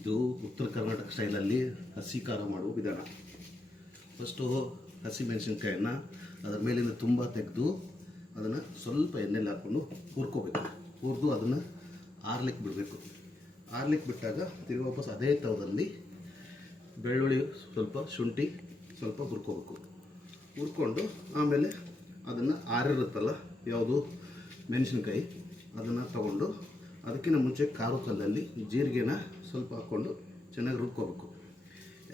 ಇದು ಉತ್ತರ ಕರ್ನಾಟಕ ಸ್ಟೈಲಲ್ಲಿ ಹಸಿ ಖಾರ ಮಾಡುವ ವಿಧಾನ. ಫಸ್ಟು ಹಸಿ ಮೆಣಸಿನ್ಕಾಯನ್ನು ಅದರ ಮೇಲಿಂದ ತುಂಬ ತೆಗೆದು ಅದನ್ನು ಸ್ವಲ್ಪ ಎಣ್ಣೆಲಿ ಹಾಕ್ಕೊಂಡು ಹುರ್ಕೋಬೇಕು. ಹುರಿದು ಅದನ್ನು ಆರ್ಲಿಕ್ಕೆ ಬಿಡಬೇಕು. ಆರ್ಲಿಕ್ಕೆ ಬಿಟ್ಟಾಗ ತಿರುಗಿ ವಾಪಸ್ ಅದೇ ತವದಲ್ಲಿ ಬೆಳ್ಳುಳ್ಳಿ ಸ್ವಲ್ಪ, ಶುಂಠಿ ಸ್ವಲ್ಪ ಹುರ್ಕೋಬೇಕು. ಹುರ್ಕೊಂಡು ಆಮೇಲೆ ಅದನ್ನು ಆರಿರುತ್ತಲ್ಲ ಯಾವುದು ಮೆಣಸಿನ್ಕಾಯಿ, ಅದನ್ನು ತಗೊಂಡು ಅದಕ್ಕಿಂತ ಮುಂಚೆ ಖಾರ ಕಲ್ಲಲ್ಲಿ ಜೀರಿಗೆನ ಸ್ವಲ್ಪ ಹಾಕ್ಕೊಂಡು ಚೆನ್ನಾಗಿ ರುಬ್ಕೋಬೇಕು.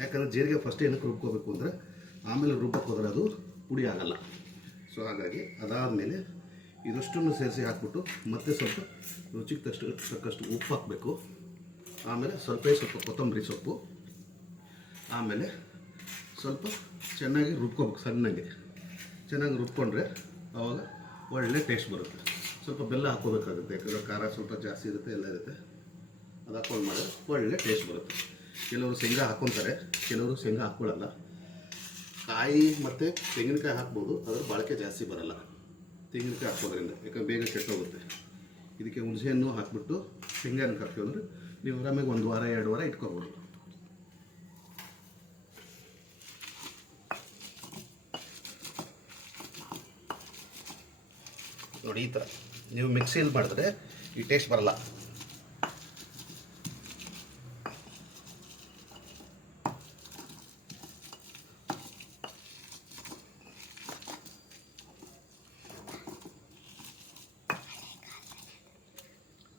ಯಾಕಂದರೆ ಜೀರಿಗೆ ಫಸ್ಟ್ ಏನಕ್ಕೆ ರುಬ್ಕೋಬೇಕು ಅಂದರೆ ಆಮೇಲೆ ರುಬ್ಬಕ್ಕೆ ಹೋದರೆ ಅದು ಪುಡಿ ಆಗಲ್ಲ. ಸೊ ಹಾಗಾಗಿ ಅದಾದಮೇಲೆ ಇದಷ್ಟನ್ನು ಸೇರಿಸಿ ಹಾಕ್ಬಿಟ್ಟು ಮತ್ತೆ ಸ್ವಲ್ಪ ರುಚಿಗೆ ತಕ್ಕಷ್ಟು ಉಪ್ಪು ಹಾಕಬೇಕು. ಆಮೇಲೆ ಸ್ವಲ್ಪ ಕೊತ್ತಂಬರಿ ಸೊಪ್ಪು, ಆಮೇಲೆ ಸ್ವಲ್ಪ ಚೆನ್ನಾಗಿ ರುಬ್ಕೋಬೇಕು. ಚೆನ್ನಾಗಿ ರುಬ್ಕೊಂಡ್ರೆ ಆವಾಗ ಒಳ್ಳೆ ಟೇಸ್ಟ್ ಬರುತ್ತೆ. ಸ್ವಲ್ಪ ಬೆಲ್ಲ ಹಾಕ್ಕೋಬೇಕಾಗುತ್ತೆ, ಯಾಕಂದರೆ ಖಾರ ಸ್ವಲ್ಪ ಜಾಸ್ತಿ ಇರುತ್ತೆ, ಎಲ್ಲ ಇರುತ್ತೆ. ಅದು ಹಾಕ್ಕೊಂಡು ಮಾಡಿದ್ರೆ ಒಳ್ಳೆ ಟೇಸ್ಟ್ ಬರುತ್ತೆ. ಕೆಲವರು ಶೇಂಗಾ ಹಾಕ್ಕೊತಾರೆ, ಕೆಲವರು ಶೇಂಗಾ ಹಾಕ್ಕೊಳ್ಳಲ್ಲ. ಕಾಯಿ ಮತ್ತು ತೆಂಗಿನಕಾಯಿ ಹಾಕ್ಬೋದು, ಅದ್ರ ಬಾಳಿಕೆ ಜಾಸ್ತಿ ಬರಲ್ಲ ತೆಂಗಿನಕಾಯಿ ಹಾಕೋದ್ರಿಂದ, ಯಾಕಂದ್ರೆ ಬೇಗ ಕೆಟ್ಟೋಗುತ್ತೆ. ಇದಕ್ಕೆ ಹುಣಸೆಹಣ್ಣು ಹಾಕ್ಬಿಟ್ಟು ಶೇಂಗಾನ ಹಾಕ್ಕೊಂಡ್ರೆ ನೀವು ಆರಾಮಾಗಿ 1 ವಾರ 2 ವಾರ ಇಟ್ಕೋಬೋದು. ನೋಡಿ ಈ ಥರ ನೀವು ಮಿಕ್ಸಿಯಲ್ಲಿ ಮಾಡಿದ್ರೆ ಈ ಟೇಸ್ಟ್ ಬರಲ್ಲ.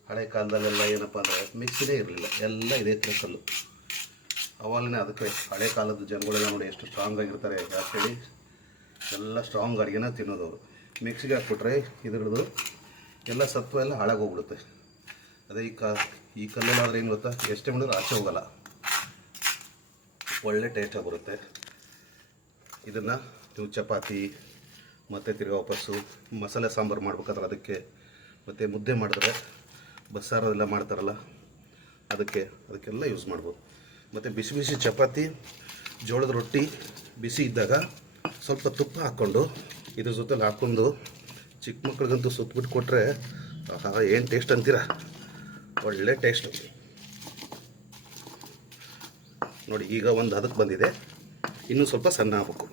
ಹಳೆ ಕಾಲದಲ್ಲೆಲ್ಲ ಏನಪ್ಪ ಅಂದರೆ ಮಿಕ್ಸಿನೇ ಇರಲಿಲ್ಲ, ಎಲ್ಲ ಇದೇ ಥರ ಕಲ್ಲು. ಅವಾಗಲೇ ಅದಕ್ಕೆ ಹಳೆ ಕಾಲದ ಜನಗಳೆಲ್ಲ ನೋಡಿ ಎಷ್ಟು ಸ್ಟ್ರಾಂಗ್ ಆಗಿರ್ತಾರೆ. ಯಾಕೇಳಿ ಎಲ್ಲ ಸ್ಟ್ರಾಂಗ್ ಅಡುಗೆನ ತಿನ್ನೋದವರು. ಮಿಕ್ಸಿಗೆ ಹಾಕ್ಬಿಟ್ರೆ ಇದ್ರದ್ದು ಎಲ್ಲ ಸತ್ವ ಎಲ್ಲ ಹಾಳಾಗೋಗ್ಬಿಡುತ್ತೆ. ಅದೇ ಈ ಕಲ್ಲಲ್ಲಾದರೆ ಏನು ಗೊತ್ತಾ, ಎಷ್ಟೇ ಮಾಡಿದ್ರು ಆಚೆ ಹೋಗಲ್ಲ, ಒಳ್ಳೆ ಟೇಸ್ಟಾಗಿ ಬರುತ್ತೆ. ಇದನ್ನು ನೀವು ಚಪಾತಿ ಮತ್ತು ತಿರ್ಗಿ ವಾಪಸ್ಸು ಮಸಾಲೆ ಸಾಂಬಾರು ಮಾಡ್ಬೇಕಾದ್ರೆ ಅದಕ್ಕೆ, ಮತ್ತು ಮುದ್ದೆ ಮಾಡಿದ್ರೆ ಬಸ್ಸಾರು ಎಲ್ಲ ಮಾಡ್ತಾರಲ್ಲ ಅದಕ್ಕೆಲ್ಲ ಯೂಸ್ ಮಾಡ್ಬೋದು. ಮತ್ತು ಬಿಸಿ ಬಿಸಿ ಚಪಾತಿ, ಜೋಳದ ರೊಟ್ಟಿ ಬಿಸಿ ಇದ್ದಾಗ ಸ್ವಲ್ಪ ತುಪ್ಪ ಹಾಕ್ಕೊಂಡು ಇದ್ರ ಜೊತೆಲಿ ಹಾಕ್ಕೊಂಡು ಚಿಕ್ಕ ಮಕ್ಳಿಗಂತೂ ಸುತ್ತಬಿಟ್ಟು ಕೊಟ್ಟರೆ ಏನು ಟೇಸ್ಟ್ ಅಂತೀರ, ಒಳ್ಳೆ ಟೇಸ್ಟು. ನೋಡಿ ಈಗ ಒಂದು ಅದಕ್ಕೆ ಬಂದಿದೆ, ಇನ್ನೂ ಸ್ವಲ್ಪ ಸಣ್ಣ ಹಾಕಬೇಕು.